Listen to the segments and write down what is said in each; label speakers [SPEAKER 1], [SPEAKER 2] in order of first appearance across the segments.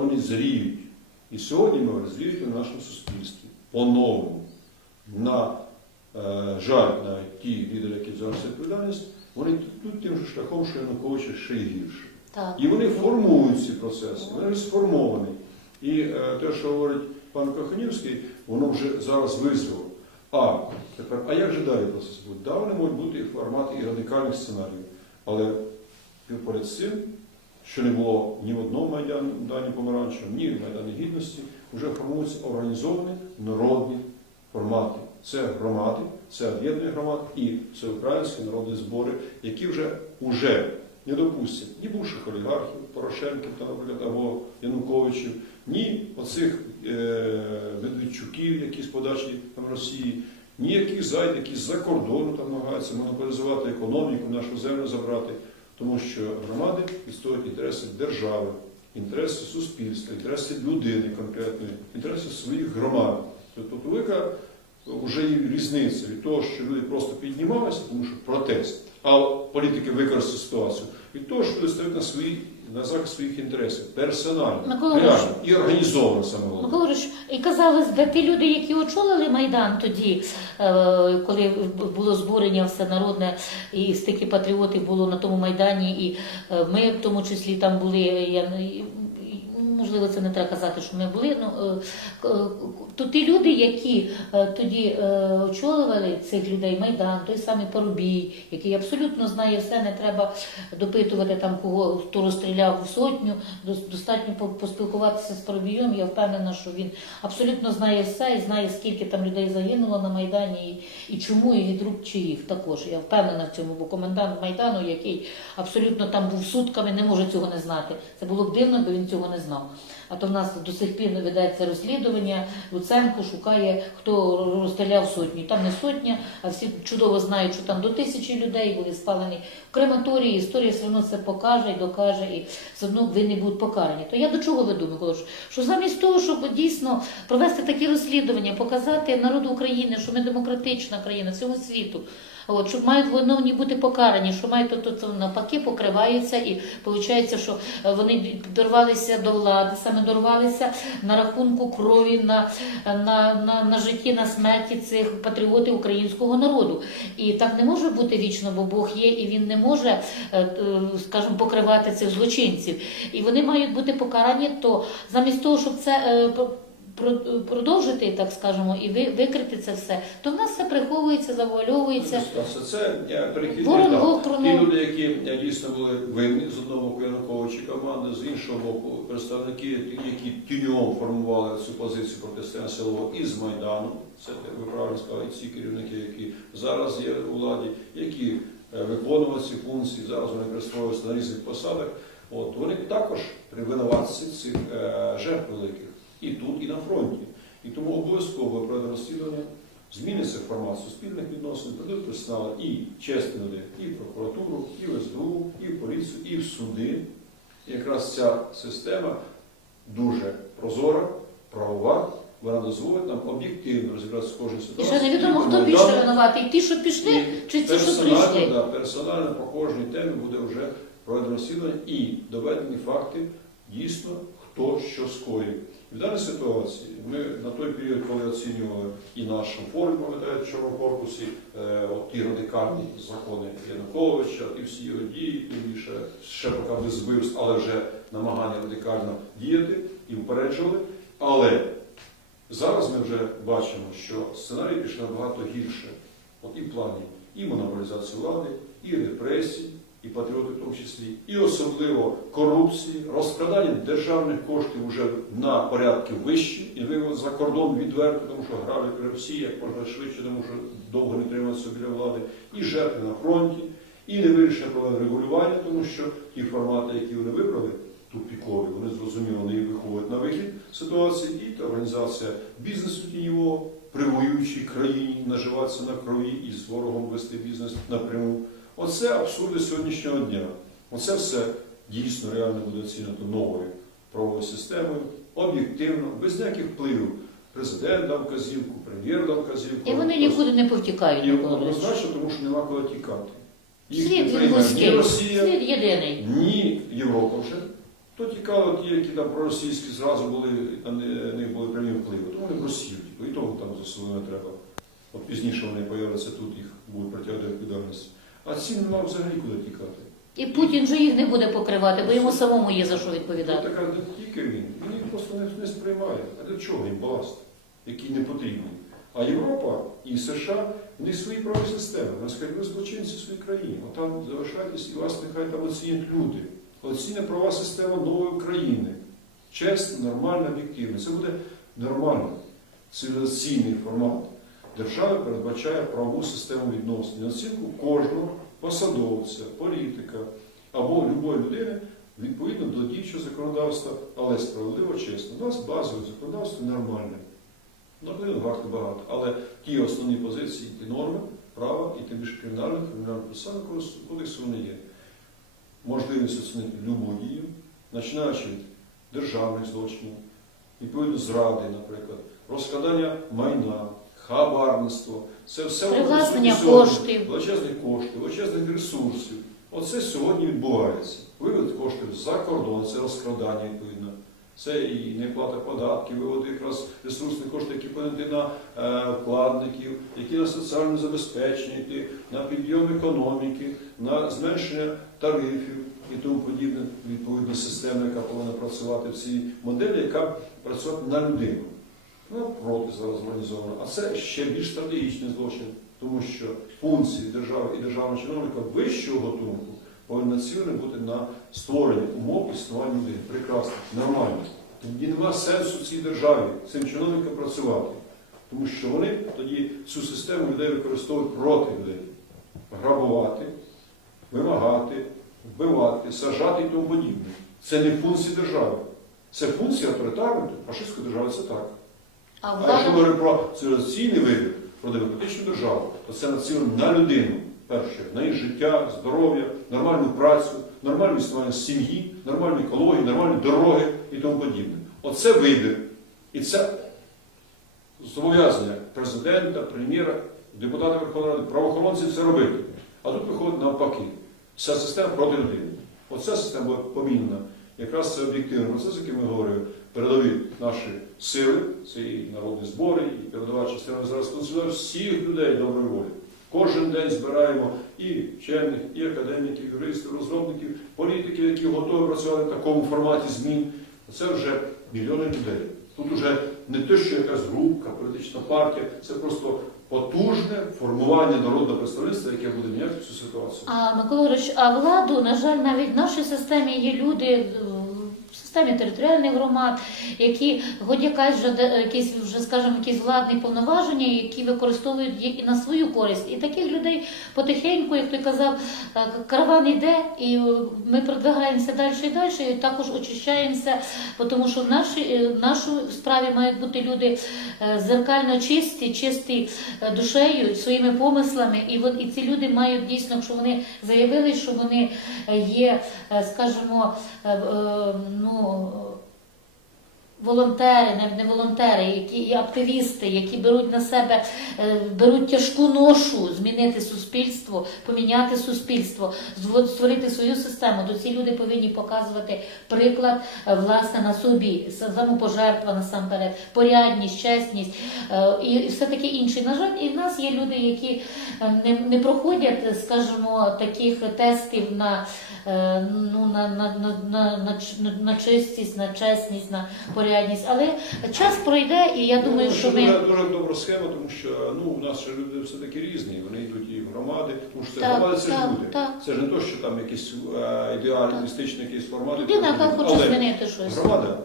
[SPEAKER 1] вони зріють. І сьогодні ми зріють у нашому суспільстві по-новому. На е, жаль, на ті лідери, які цю відповідальність, вони йдуть тим же шляхом, що Януковича ще й гірше.
[SPEAKER 2] Так.
[SPEAKER 1] І вони формують ці процеси, вони сформовані. І е, те, що говорить пан Коханівський, воно вже зараз визвало. А тепер, а як же далі процес буде? Да, вони можуть бути і в і радикальних сценаріїв. Але поряд з цим, що не було ні в одному Майдані Помаранчевому, ні в Майдані Гідності, вже формуються організовані народні формати. Це громади, це об'єднані громади і це українські народні збори, які вже уже не допустять ні бувших олігархів, Порошенків та, наприклад, або Януковичів, ні оцих е, Медведчуків, які з подачі там, Росії, ні яких зайд, які з-за кордону там намагаються монополізувати економіку, нашу землю забрати, тому що громади відстоюють інтереси держави, інтереси суспільства, інтереси людини конкретної, інтереси своїх громад. Тобто велика вже є різниця від того, що люди просто піднімалися, тому що протест, а політики використали ситуацію, від того, що люди стають на свої на захист своїх інтересів, персонально,
[SPEAKER 2] Микола
[SPEAKER 1] реально і організовано саме головне.
[SPEAKER 2] Микола Григорович, і казалось би, ті люди, які очолили Майдан тоді, е, коли було збурення всенародне, і стільки патріотів було на тому Майдані, і е, ми в тому числі там були, я можливо, це не треба казати, що ми були. Ну, е, е, то ті люди, які е, тоді очолювали цих людей, Майдан, той самий Парубій, який абсолютно знає все, не треба допитувати там кого хто розстріляв в сотню. Дос- Достатньо по- поспілкуватися з Парубієм. Я впевнена, що він абсолютно знає все і знає, скільки там людей загинуло на Майдані і, і чому, і від рук чиїх також. Я впевнена в цьому, бо комендант Майдану, який абсолютно там був сутками, не може цього не знати. Це було б дивно, бо він цього не знав. А то в нас до сих пір не ведеться розслідування. Луценко шукає, хто розстріляв сотню. Там не сотня, а всі чудово знають, що там до тисячі людей були спалені в крематорії. Історія все одно це покаже і докаже, і все одно винні будуть покарані. То я до чого веду, Микола? Що- замість того, щоб дійсно провести такі розслідування, показати народу України, що ми демократична країна всьому світу. От, щоб мають виновні бути покарані, що мають то, то, то навпаки покриваються, і виходить, що е, вони дорвалися до влади, саме дорвалися на рахунку крові, на, на, на, на житті, на смерті цих патріотів українського народу. І так не може бути вічно, бо Бог є, і він не може, е, е, скажімо, покривати цих злочинців. І вони мають бути покарані, то замість того, щоб це. Про- про- Продовжити, так скажемо, і ви- викрити це все, то в нас все приховується, завуальовується.
[SPEAKER 1] Це, це перехідний етап. Ті люди, які дійсно були винні з одного боку Януковича команди, з іншого боку, представники, які тіньом формували цю позицію протистояння силового із Майдану, це ви правильно сказали, ці керівники, які зараз є у владі, які е, виконували ці функції, зараз вони пристроюються на різних посадах. От вони також винуватці цих е, жертв великих і тут, і на фронті. І тому обов'язково проведено розслідування зміниться формат суспільних відносин, прийдуть професіонали і чесні люди, і в прокуратуру, і в СБУ, і в поліцію, і в суди. І якраз ця система дуже прозора, правова, вона дозволить нам об'єктивно розібратися з кожною
[SPEAKER 2] І
[SPEAKER 1] ситуацією.
[SPEAKER 2] ще невідомо, хто більше винуватий, ті, що пішли, чи ті, що
[SPEAKER 1] персонально,
[SPEAKER 2] прийшли.
[SPEAKER 1] да, персонально по кожній темі буде вже проведено розслідування і доведені факти дійсно, хто що скоїв. В даній ситуації ми на той період, коли оцінювали і наш форум, пам'ятаєте, чорному корпусі, е, от ті радикальні закони Януковича і всі його дії, тим більше ще поки без вбивств, але вже намагання радикально діяти і упереджували. Але зараз ми вже бачимо, що сценарій пішов набагато гірше. От і в плані і монополізації влади, і репресій, і патріоти в тому числі, і особливо корупції, розкрадання державних коштів вже на порядки вищі, і вивод за кордон відверто, тому що грали Росії як можна швидше, тому що довго не триматися біля влади, і жертви на фронті, і не вирішення проблем регулювання, тому що ті формати, які вони вибрали, тупікові, вони зрозуміло не виходять на вихід ситуації, і організація бізнесу тіньового при воюючій країні наживатися на крові і з ворогом вести бізнес напряму. Оце абсурди сьогоднішнього дня. Оце все дійсно реально буде оцінено новою правовою системою, об'єктивно, без ніяких впливів. Президент дав вказівку, прем'єр дав вказівку.
[SPEAKER 2] І вони нікуди не повтікають,
[SPEAKER 1] І однозначно, тому що нема куди тікати. Їх
[SPEAKER 2] Слід
[SPEAKER 1] не прийме ні Росія,
[SPEAKER 2] слід єдиний.
[SPEAKER 1] ні Європа вже. То тікали ті, які там проросійські зразу були, на не- них були прямі впливи, то вони в Росію тікли, і того там за не треба. От пізніше вони появляться тут, їх будуть притягати до відповідальності. А ці нема взагалі куди тікати.
[SPEAKER 2] І Путін же їх не буде покривати, бо йому самому є за що відповідати.
[SPEAKER 1] така не тільки він, він їх просто не, не сприймає. А для чого їм баласт, який не потрібний? А Європа і США в них свої правові системи. Вони ви злочинці в своїй країні. От там залишайтесь і вас нехай там оцінять люди. Оцінять права система нової України. Чесно, нормально, об'єктивно. Це буде нормально, цивілізаційний формат. Держава передбачає правову систему відносин. Оцінку кожного посадовця, політика або любої людини відповідно до діючого законодавства, але справедливо, чесно. У нас базове законодавство нормальне. Напевно, варто багато. Але ті основні позиції, ті норми, права і тим більше кримінального, кримінального процесуального кодексу вони є. Можливість оцінити любу дію, починаючи від державних злочинів, відповідно зради, наприклад, розкладання майна, хабарництво. Це все
[SPEAKER 2] Привласнення
[SPEAKER 1] сьогодні.
[SPEAKER 2] коштів.
[SPEAKER 1] величезних коштів, величезних ресурсів. Оце сьогодні відбувається. Вивід коштів за кордон, це розкрадання відповідно. Це і неплата податків, виводи якраз ресурсні кошти, які повинні на е, вкладників, які на соціальне забезпечення йти, на підйом економіки, на зменшення тарифів і тому подібне, відповідно система, яка повинна працювати в цій моделі, яка працювати на людину. Вона проти зараз організована. А це ще більш стратегічний злочин, тому що функції держави і державного чиновника вищого гатунку повинні націлені бути на створення умов існування людини. Прекрасно, нормально. Тоді нема сенсу цій державі цим чиновникам працювати. Тому що вони тоді цю систему людей використовують проти людей. Грабувати, вимагати, вбивати, сажати і тому подібне. Це не функції держави. Це функція авторитарної, фашистської держави це так.
[SPEAKER 2] А
[SPEAKER 1] А якщо ми говоримо про цивілізаційний вибір, про демократичну державу, то це націлено на людину. Перше, на її життя, здоров'я, нормальну працю, нормальне існування сім'ї, нормальну екологію, нормальні дороги і тому подібне. Оце вибір. І це зобов'язання президента, прем'єра, депутата Верховної Ради, правоохоронців це робити. А тут виходить навпаки. Вся система проти людини. Оця система буде помінна. Якраз це об'єктивний процес, який ми говорили, передові наші сили, це і народні збори, і передова частина зараз консультує всіх людей доброї волі. Кожен день збираємо і вчених, і академіків, юристів, розробників, політиків, які готові працювати в такому форматі змін. Це вже мільйони людей. Тут вже не те, що якась групка, політична партія, це просто потужне формування народного представництва, яке буде міняти цю ситуацію.
[SPEAKER 2] А Микола Григорович, а владу, на жаль, навіть в нашій системі є люди системі територіальних громад, які хоч якась вже якісь вже, скажімо, якісь владні повноваження, які використовують і на свою користь. І таких людей потихеньку, як ти казав, е, караван йде, і е, ми продвигаємося далі і далі, і також очищаємося, тому що в нашій е, в нашій справі мають бути люди зеркально чисті, чисті душею, своїми помислами, і вон і ці люди мають дійсно, якщо вони заявили, що вони є, скажімо, е, е, ну. Волонтери, не, не волонтери, які і активісти, які беруть на себе, е, беруть тяжку ношу змінити суспільство, поміняти суспільство, створити свою систему. То ці люди повинні показувати приклад е, власне на собі, самопожертва насамперед, порядність, чесність е, і все таке інше. На жаль, і в нас є люди, які не, не проходять, скажімо, таких тестів на, ну, на, на, на, на, на, на чистість, на чесність, на порядність. Але час пройде, і я думаю, що ми.
[SPEAKER 1] дуже, дуже добра схема, тому що ну, у нас ще люди все-таки різні. Вони йдуть і в громади, тому що це
[SPEAKER 2] Так,
[SPEAKER 1] громади це ж люди.
[SPEAKER 2] так.
[SPEAKER 1] Це ж не то, що там якийсь е, ідеальний, містичний якийсь формат.
[SPEAKER 2] Людина, яка хоче
[SPEAKER 1] Але
[SPEAKER 2] змінити щось.
[SPEAKER 1] Громада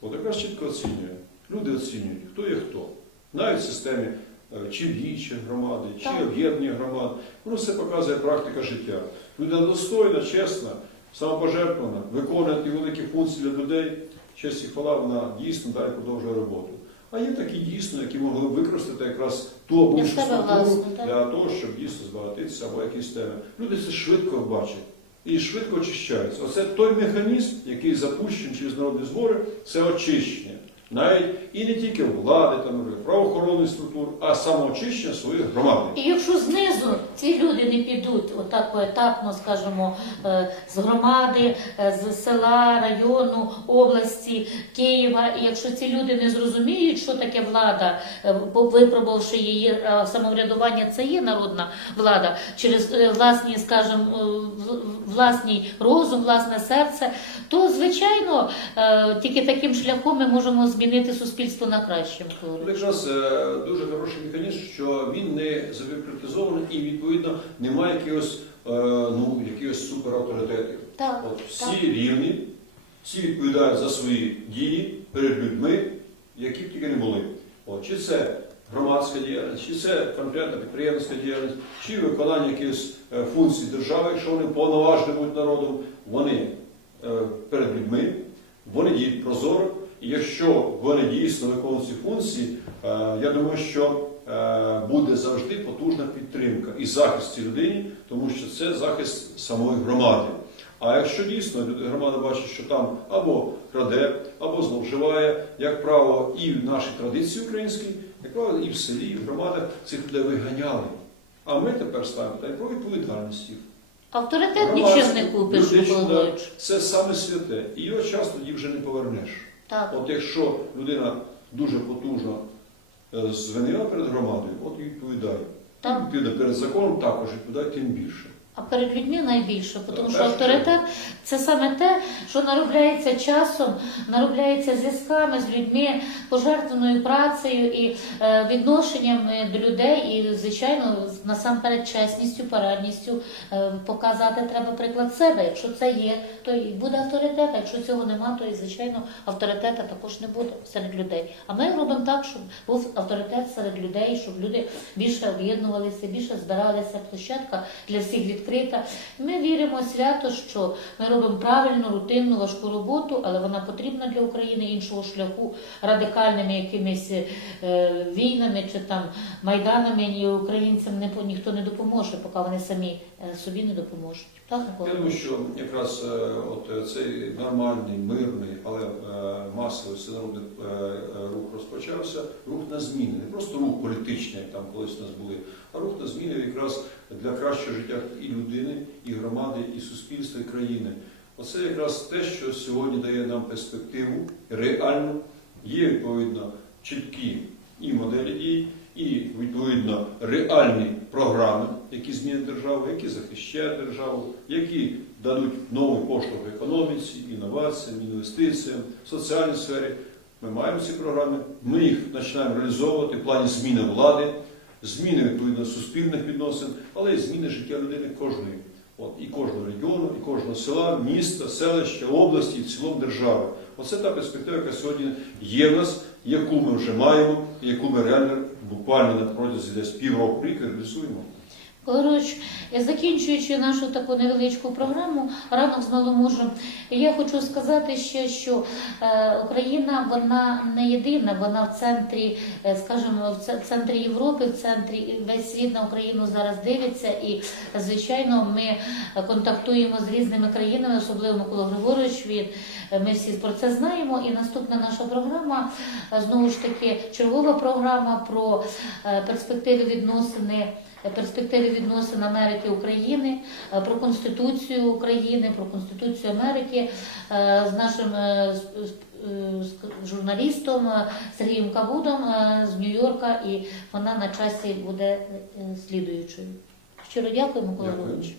[SPEAKER 1] от якраз чітко оцінює. Люди оцінюють, хто є хто. Навіть в системі е, чи вічі громади, чи
[SPEAKER 2] Так.
[SPEAKER 1] об'єднання громад. Воно все показує практика життя. Людина достойна, чесна, самопожертвована, виконує ті великі функції для людей. Честь і хвала, вона дійсно далі продовжує роботу. А є такі дійсно, які могли використати якраз ту або іншу структуру для того, щоб дійсно збагатитися або якісь теми. Люди це швидко бачать і швидко очищаються. Оце той механізм, який запущений через народні збори, це очищення. Навіть і не тільки влади, там, правоохоронних структур, а самоочищення своєї громади.
[SPEAKER 2] І якщо знизу ці люди не підуть отак поетапно, скажімо, е, з громади, е, з села, району, області, Києва, і якщо ці люди не зрозуміють, що таке влада, е, випробувавши її самоврядування, це є народна влада через власні, скажімо, власний розум, власне серце, то звичайно тільки таким шляхом ми можемо змінити суспільство на краще. Григорович.
[SPEAKER 1] якраз е, дуже хороший механізм, що він не забюрократизований і відповідно немає якихось, е, ну, якихось суперавторитетів.
[SPEAKER 2] Так,
[SPEAKER 1] От
[SPEAKER 2] так.
[SPEAKER 1] всі рівні, всі відповідають за свої дії перед людьми, які б тільки не були. От, чи це громадська діяльність, чи це конкретна підприємницька діяльність, чи виконання якихось е, функцій держави, якщо вони повноважені будуть народом, вони перед людьми, вони діють прозоро. І якщо вони дійсно виконують ці функції, е, я думаю, що е, буде завжди потужна підтримка і захист цій людині, тому що це захист самої громади. А якщо дійсно громада бачить, що там або краде, або зловживає, як правило, і в нашій традиції українській, як правило, і в селі, і в громадах цих людей виганяли. А ми тепер ставимо питання про відповідальність їх.
[SPEAKER 2] Авторитет нічим не купиш.
[SPEAKER 1] Це саме святе. І його час тоді вже не повернеш.
[SPEAKER 2] Так.
[SPEAKER 1] От якщо людина дуже потужно е, звинила перед громадою, от і відповідає.
[SPEAKER 2] Так.
[SPEAKER 1] Відповідає перед законом також відповідає тим більше.
[SPEAKER 2] А перед людьми найбільше, тому що авторитет це саме те, що наробляється часом, наробляється зв'язками з людьми, пожертвованою працею і е, відношенням е, до людей, і звичайно, насамперед чесністю, порядністю е, показати треба приклад себе. Якщо це є, то і буде авторитет. А якщо цього нема, то і звичайно авторитета також не буде серед людей. А ми робимо так, щоб був авторитет серед людей, щоб люди більше об'єднувалися, більше збиралися. Площадка для всіх відкрита. Ми віримо свято, що ми робимо правильну, рутинну, важку роботу, але вона потрібна для України іншого шляху радикальними якимись е, війнами чи там майданами. Ні українцям не ніхто не допоможе, поки вони самі собі не допоможуть. Так,
[SPEAKER 1] Я думаю, що якраз е, от е, цей нормальний, мирний, але е, масовий всенародний е, е, рух розпочався. Рух на зміни, не просто рух політичний, як там колись у нас були, а рух на зміни якраз для кращого життя і людини, і громади, і суспільства, і країни. Оце якраз те, що сьогодні дає нам перспективу реальну. Є відповідно чіткі і моделі дій, і відповідно реальні програми, які змінять державу, які захищають державу, які дадуть новий поштовх економіці, інноваціям, інвестиціям, соціальній сфері. Ми маємо ці програми, ми їх починаємо реалізовувати в плані зміни влади, зміни відповідно суспільних відносин, але й зміни життя людини кожної. От, і кожного регіону, і кожного села, міста, селища, області, і в цілому держави. Оце та перспектива, яка сьогодні є в нас, яку ми вже маємо, яку ми реально буквально на протязі десь півроку рік реалізуємо.
[SPEAKER 2] Григорович, закінчуючи нашу таку невеличку програму ранок з маломужем, я хочу сказати ще, що е, Україна вона не єдина, вона в центрі, е, скажімо, в центрі Європи, в центрі весь світ на Україну зараз дивиться, і звичайно, ми контактуємо з різними країнами, особливо Микола Григорович. Він е, ми всі про це знаємо. І наступна наша програма знову ж таки чергова програма про перспективи відносини перспективи відносин Америки України, е, про Конституцію України, про Конституцію Америки е, з нашим е, е, журналістом е, Сергієм Кабудом е, з Нью-Йорка, і вона на часі буде е, слідуючою. Щиро дякую, Микола. Григорович.